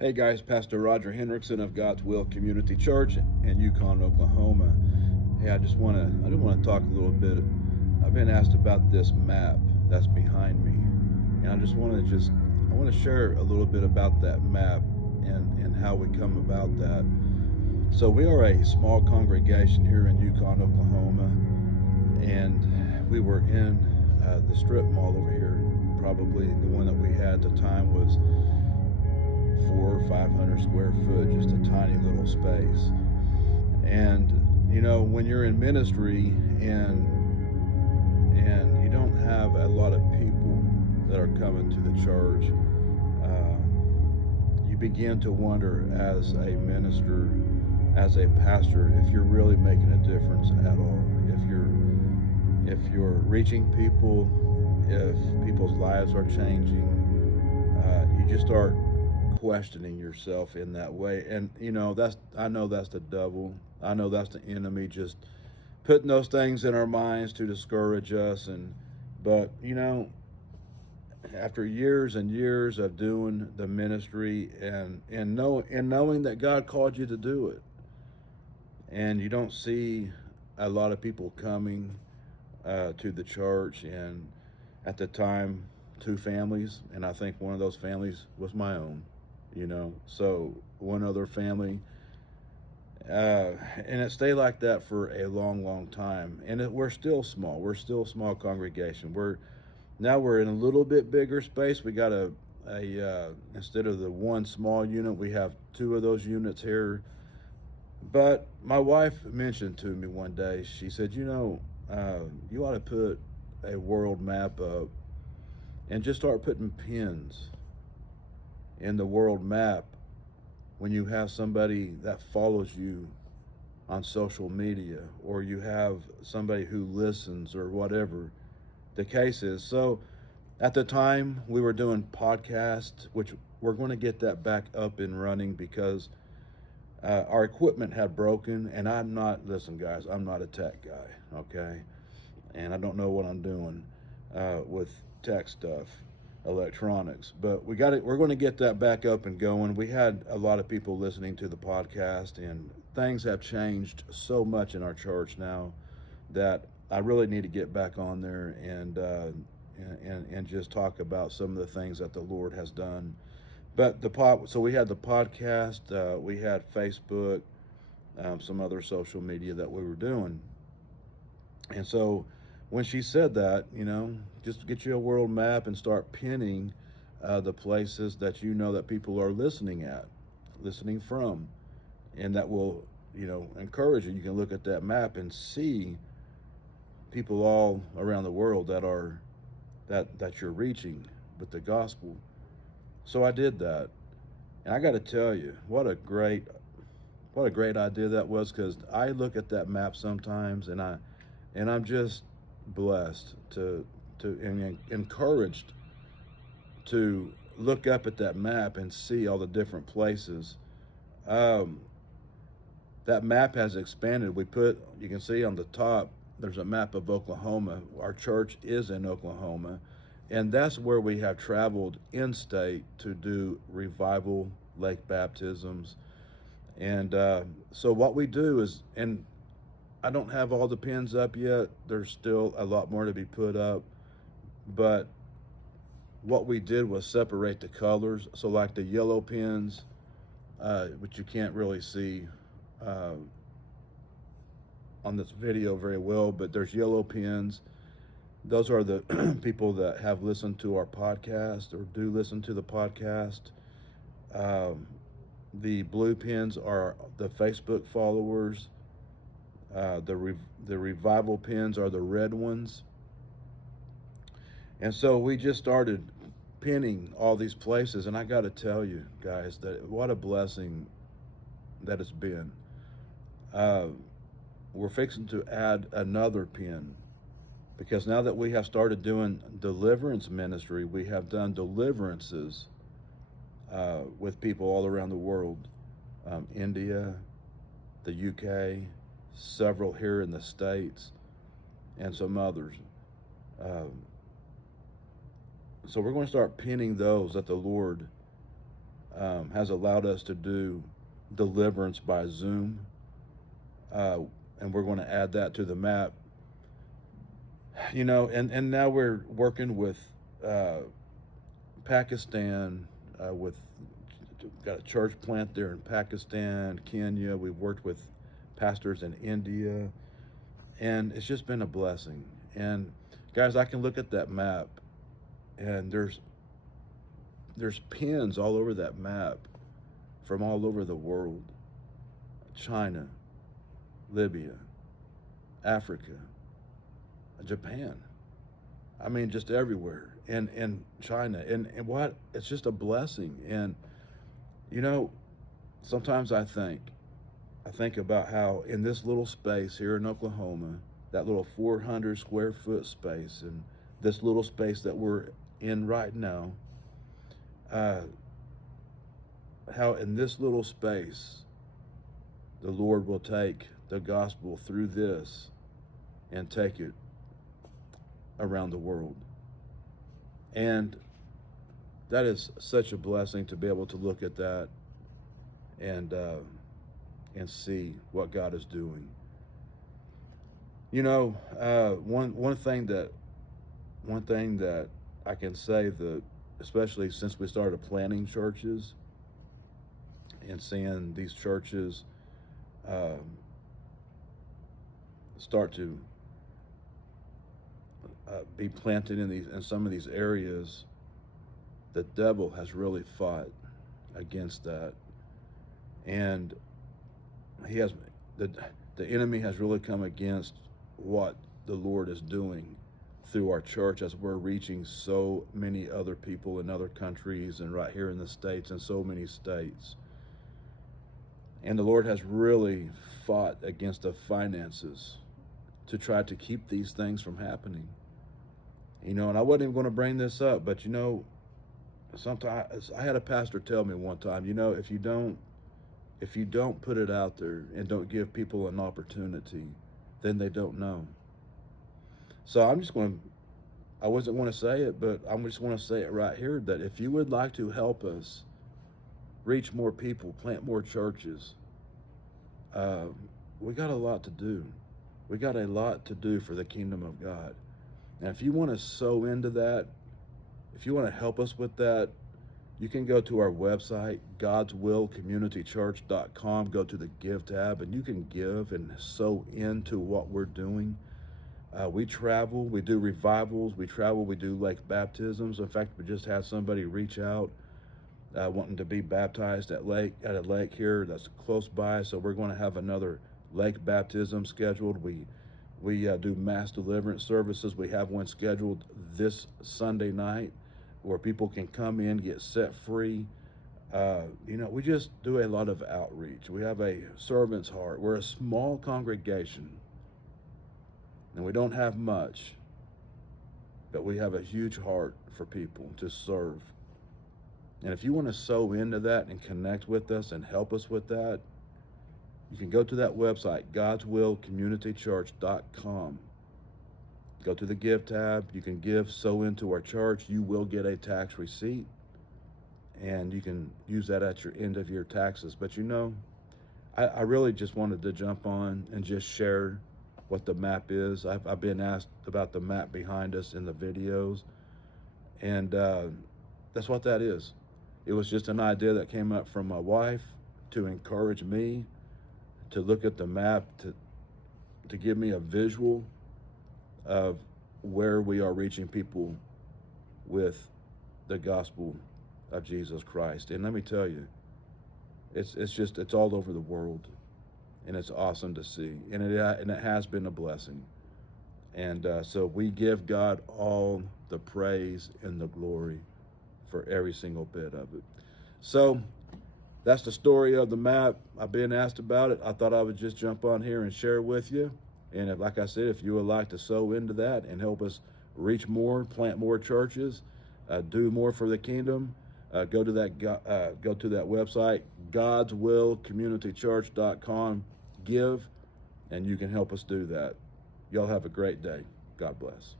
Hey guys, Pastor Roger Hendrickson of God's Will Community Church in Yukon, Oklahoma. Hey, I just want to talk a little bit. I've been asked about this map that's behind me, and I want to share a little bit about that map and how we come about that. So we are a small congregation here in Yukon, Oklahoma, and we were in the strip mall over here. Probably the one that we had at the time was 400 or 500 square foot, just a tiny little space. And when you're in ministry and you don't have a lot of people that are coming to the church, you begin to wonder as a minister, as a pastor, if you're really making a difference at all. If you're reaching people, if people's lives are changing, you just start questioning yourself in that way. And I know that's the devil. I know that's the enemy just putting those things in our minds to discourage us. But after years and years of doing the ministry and knowing that God called you to do it, and you don't see a lot of people coming to the church, and at the time, two families, and I think one of those families was my own. So one other family, and it stayed like that for a long, long time. And we're still small. We're still a small congregation. We're in a little bit bigger space. We got a instead of the one small unit, we have two of those units here. But my wife mentioned to me one day, she said, you ought to put a world map up and just start putting pins in the world map when you have somebody that follows you on social media, or you have somebody who listens, or whatever the case is. So at the time we were doing podcasts, which we're going to get that back up and running because our equipment had broken. And listen guys, I'm not a tech guy, okay? And I don't know what I'm doing with tech stuff, electronics. But we're going to get that back up and going. We had a lot of people listening to the podcast, and things have changed so much in our church now that I really need to get back on there and just talk about some of the things that the Lord has done. But so we had the podcast, we had Facebook, some other social media that we were doing. And so when she said that, just get you a world map and start pinning the places that that people are listening from, and that will, encourage you. You can look at that map and see people all around the world that you're reaching with the gospel. So I did that, and I got to tell you, what a great idea that was, because I look at that map sometimes, and I'm just blessed and encouraged to look up at that map and see all the different places. Um, that map has expanded. You can see on the top, there's a map of Oklahoma. Our church is in Oklahoma, and that's where we have traveled in state to do revival lake baptisms. And so what we do is, and I don't have all the pins up yet. There's still a lot more to be put up. But what we did was separate the colors. So like the yellow pins, which you can't really see uh, on this video very well, but there's yellow pins. Those are the people that have listened to our podcast or do listen to the podcast. Um, the blue pins are the Facebook followers. The revival pins are the red ones. And so we just started pinning all these places, and I got to tell you guys that what a blessing that it's been. Uh, we're fixing to add another pin, because now that we have started doing deliverance ministry, we have done deliverances with people all around the world, India, the UK, several here in the States, and some others. Um, so we're going to start pinning those that the Lord has allowed us to do deliverance by Zoom, and we're going to add that to the map. And now we're working with uh, Pakistan, with got a church plant there in Pakistan, Kenya. We've worked with pastors in India, and it's just been a blessing. And guys, I can look at that map, and there's pins all over that map from all over the world: China, Libya, Africa, Japan. I mean, just everywhere, and China, and what? It's just a blessing. And you know, sometimes I think about how in this little space here in Oklahoma, that little 400 square foot space, and this little space that we're in right now, uh, how in this little space, the Lord will take the gospel through this and take it around the world. And that is such a blessing to be able to look at that and see what God is doing. One thing that I can say, that especially since we started planning churches and seeing these churches um, start to be planted in some of these areas, the devil has really fought against that, and he has the enemy has really come against what the Lord is doing through our church, as we're reaching so many other people in other countries and right here in the States, and so many states. And the Lord has really fought against the finances to try to keep these things from happening. And I wasn't even going to bring this up, but sometimes I had a pastor tell me one time, if you don't put it out there and don't give people an opportunity, then they don't know. So I wasn't going to say it, but I'm just going to say it right here, that if you would like to help us reach more people, plant more churches, we got a lot to do. We got a lot to do for the kingdom of God. And if you want to sow into that, if you want to help us with that, you can go to our website, godswillcommunitychurch.com, go to the Give tab, and you can give and sow into what we're doing. We travel, we do revivals, we do lake baptisms. In fact, we just had somebody reach out wanting to be baptized at a lake here that's close by. So we're going to have another lake baptism scheduled. We do mass deliverance services. We have one scheduled this Sunday night where people can come in, get set free. We just do a lot of outreach. We have a servant's heart. We're a small congregation, and we don't have much, but we have a huge heart for people to serve. And if you want to sow into that and connect with us and help us with that, you can go to that website, godswillcommunitychurch.com. Go to the Give tab. You can sow into our church. You will get a tax receipt, and you can use that at your end of year taxes. But I really just wanted to jump on and just share what the map is. I've been asked about the map behind us in the videos, and that's what that is. It was just an idea that came up from my wife to encourage me to look at the map, to give me a visual of where we are reaching people with the gospel of Jesus Christ. And let me tell you, it's all over the world, and it's awesome to see, and it has been a blessing. And so we give God all the praise and the glory for every single bit of it. So that's the story of the map. I've been asked about it. I thought I would just jump on here and share with you. And like I said, if you would like to sow into that and help us reach more, plant more churches, do more for the kingdom, go to that website, godswillcommunitychurch.com, give, and you can help us do that. Y'all have a great day. God bless.